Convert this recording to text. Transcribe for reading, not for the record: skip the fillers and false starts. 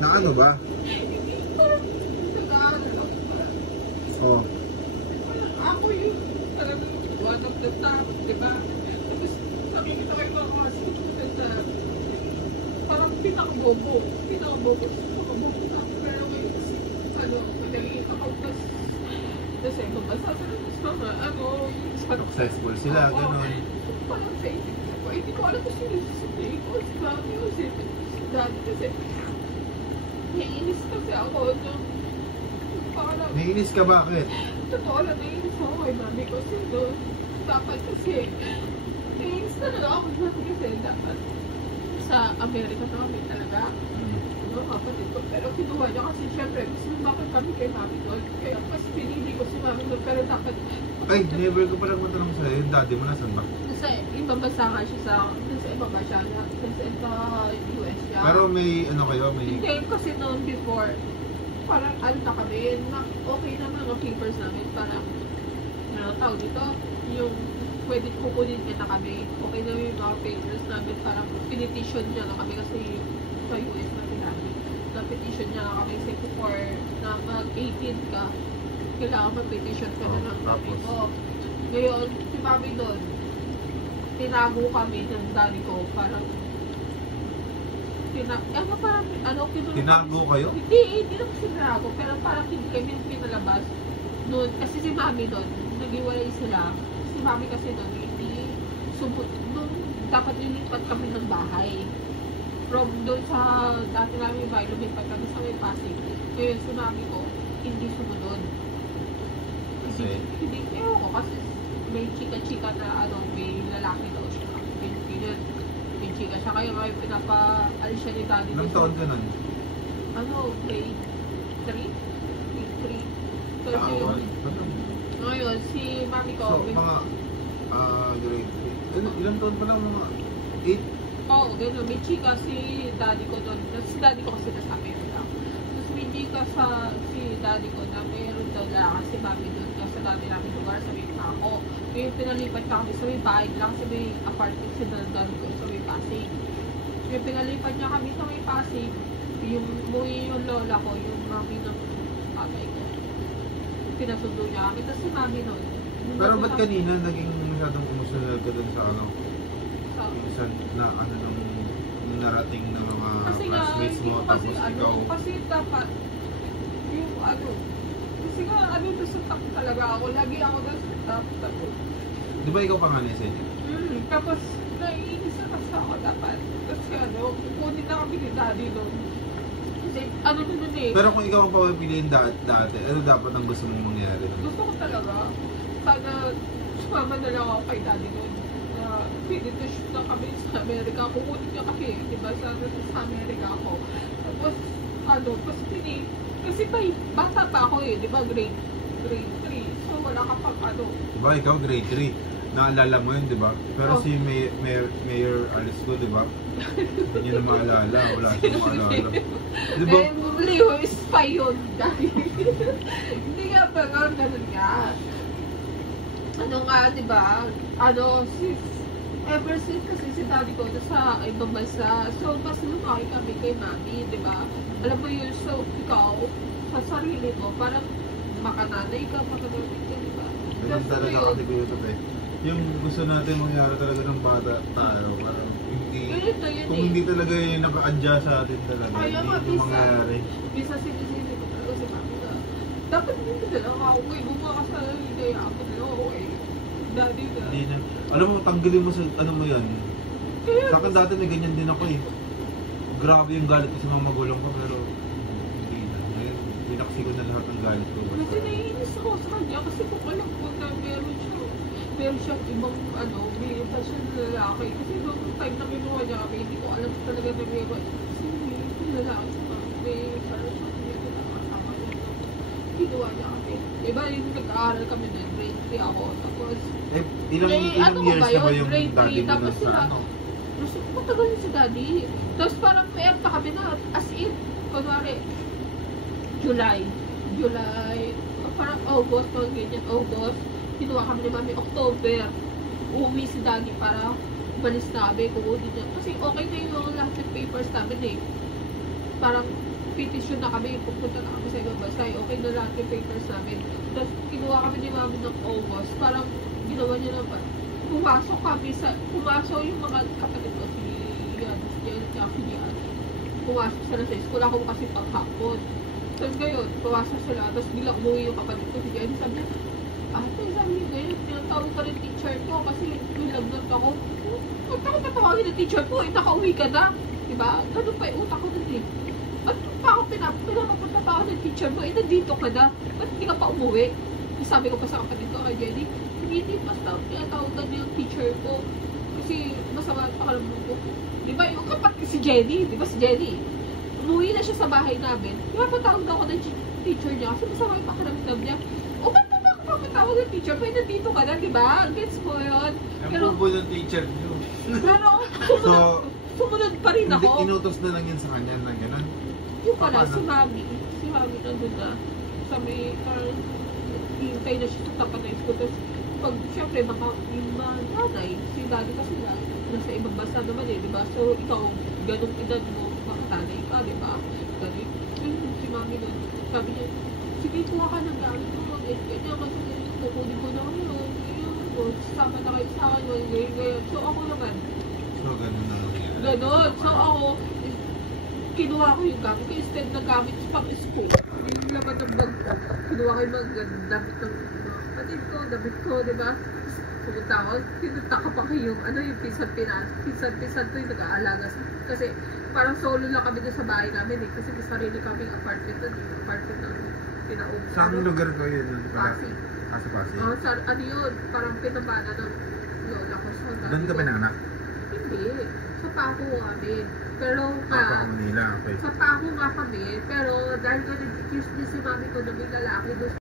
Na ano ba? Parang nag-aaral ako. Oh. Ako yung talagang one of the top, di ba? Tapos nakikita ko yung mga student na parang pinakabobo. Pinakabobo na ako. Pero ngayon kasi, madali ako. Kasi mabasa sa mga, Successful sila, gano'n. Parang sa isip ko, hindi ko alam kung sinususunod ko. Si mami o si dad kasi naiinis kasi ako. Naiinis ka bakit? Totoo lang, naiinis ako kay mami ko. Kasi dapat kasi naiinis talaga ako kasi dapat sa Amerika na kami talaga. Kapatid ko. Pero kinuha niya kasi syempre gusto bakit kami kay mami doon. Kaya mas pinili ko si mami doon. Pero dapat... Ay, never ko palang matanong sa'yo. Yung daddy mo nasan ba? Kasi ibang bansa nga siya sa ibang bansa niya. Kasi sa US siya. Pero may ano kayo? May... Hindi kasi noon before, parang ano na kami, na okay naman ang papers namin. Parang, tawag dito, yung pwede kukunin ka na kami. Okay na yung mga papers namin. Parang pinetition niya na kami kasi sa US natin namin. Na-petition niya na kami say before na mag-18 ka. Kailangan mag-petition ka na ng mami ko. Ngayon, si mami doon, tinago kami ng daddy ko, parang tinago kayo? Hindi naman tinago, pero parang hindi kami pinalabas noon, kasi si mami doon, nag-iwalay sila. Si mami kasi doon, hindi nung dapat lilipat kami ng bahay. From doon sa dati namin bahay, lumipat kami sa may Pasig. Ngayon, si mami ko, hindi sumunod. Hindi, ewan ko, kasi may chika-chika na may lalaki daw siya. May chika siya. Kaya may pinapaalis siya ni daddy. Ilang taon ka nun? Grade 3? Grade 3. Kasi ngayon, si mami ko... So, mga grade 3. Ilang taon pa lang? Mga 8? Oo, gano'n. May chika si daddy ko doon. Si daddy ko kasi nasa Amerika. Tapos may chika si daddy ko na mayroon daw lang si mami doon. Sa dati namin lugar, sa may Paco. Ngayon pinalipat na kami sa may bahay lang, sa may apartment si daddy ko sa may Pasig. Ngayon pinalipat niya kami sa may Pasig. Yung muwi yung lola ko, yung mami ng tatay ko. Pinasundo niya kami. Tapos si mami noon. Pero ba't kanina naging masyadong emotional ka dun sa sa nung narating ng mga classmates mo, tapos ikaw? Kasi dapat yung kasi nga doon sa top talaga ako. Lagi ako doon sa top. Tapos di ba ikaw panganay sa inyo? Tapos naiinis na kasi ako dapat. Kasi kukunin na kami ni daddy doon. Kasi doon Pero kung ikaw ang papapiliin dati, ano dapat ang gusto mong mangyari? Gusto ko talaga, sana sumama na lang ako kay daddy doon. Pinitish na kami sa Amerika. Kukunin niya kasi, diba, sa Amerika ako. Tapos, kasi bata pa ako diba, grade 3. So, wala ka pang Diba, ikaw grade 3. Naalala mo yun, diba? Pero si Mayor Alice ko, diba? Hindi niya na maalala. Wala siya maalala. Diba? Lewis pa yun, guys. Hindi nga pa nga, ganun nga. Diba? Ever since kasi si daddy ko sa ibang bansa. So, mas lumaki kami kay mami, diba? Alam mo yun, so, ikaw, sa sarili mo, parang makananay ka, diba? Ganun talaga kasi ko yun, yung gusto natin mangyari talaga ng bata tayo, parang hindi, kung hindi talaga yung naka-adya sa atin talaga, hindi ito mangyari. Bisa sinisisi ko talaga si mami na, dapat hindi na lang ako, bumaka sa hidaya ako na, daddy na. Hindi na. Alam mo, tanggalin mo sa, mo yan. Sa akin dati may ganyan din ako eh. Grabe yung galit ko sa mga magulang ko, pero hindi na. Ngayon, binaksi ko na lahat ng galit ko. Kasi naiinis ako sa kanya, kasi kung alam ko na meron siyang ibang, may iba siyang lalaki. Kasi noong time na kinuha niya kami, hindi ko alam talaga na may iba. Kasi may lalaki siya, may parang siya, may nakakasama niya. Kinuha niya kami. Diba, yung nag-aaral kami na grade 3 ako, tapos ilang years na ba yung daddy mo na sa Gusto ko matagal yun si daddy. Tapos parang may pa kami na, as in, kunwari, July, parang August, ganyan, August, kinuha kami ni mami, October, uuwi si daddy para umalis na kami, kukunin niya. Kasi okay na yung lahat ng papers namin eh. Parang nagpetisyon na kami, pupunta na kami sa ibang bansa, okay na lahat yung papers namin. Tapos kinuha kami ni mami ng August, parang ginawa niya na pumasok yung mga kapatid ko, si Jen, si Jan, pumasok sila sa school, ako kasi panghapon. Tapos ngayon, pumasok sila, tapos bilang umuwi yung kapatid ko, si Jen, sabi niya, sabi niya ngayon, tinatawag ka rin teacher ko kasi nilagnat ako. Ba't ako tatawagin ng teacher ko? Nakauwi ka na. Diba? Ganun pa yung utak ko dun eh. Ba't pa ako pinapapuntatawag ng teacher mo? Nandito ka na. Ba't hindi ka pa umuwi? Sabi ko pa sa kapatid ko kay Jenny, hindi basta tinatawagan niya yung teacher ko. Kasi masama ang pakalamang ko. Diba? Yung kapatid si Jenny, diba si Jenny? Umuwi na siya sa bahay namin. Pinapatawag na ako ng teacher niya kasi masama yung pakalamdam niya. O ba't pa ako papatawag ng teacher ko? Nandito ka na, diba? Gets mo yun? Ang bubo ng teacher niyo. Pero, sumunod pa rin Hindi, ako. inutos na lang yan sa kanya na gano'n. Yung pala, Paano? si Mami nandun na. Sabi, parang, hintay na siya sa tapat ng school. Tapos, pag, syempre, yung mga nanay, si daddy kasi nasa ibang bansa naman eh, diba? So, ikaw, ganong edad mo, makatanay ka, diba? Ganun. Yung si Mami nun, sabi niya, sige, kuha ka ng gamit mo, ganyan, kasi kukunin ko na ngayon, sama na kayo sa akin, ganyan. So, ako naman, So, gano'n na lang yan. ganon. So, ako, kinuha ko yung gamit ko. Instead na gamit pang school, yung laman ng bag ko, kinuha ko yung mga damit ng kapatid ko, damit ko, diba? Pumunta ako, pinunta ka pa kayo, yung pinsan ko yung nag-aalaga. Kasi, parang solo lang kami doon sa bahay namin eh. Kasi may sarili kaming apartment doon, yung apartment na pinaupo. Saan lugar ko yun? Pasig. Sa Pasig? Ano yun, parang pinabana ng lola ko. So, Doon ka pinanganak? Hindi. Sa Paco kami. Pero Sa Manila, okay. sa Paco nga kami. Pero dahil nga nag-accuse niya si mami ko na may lalaki doon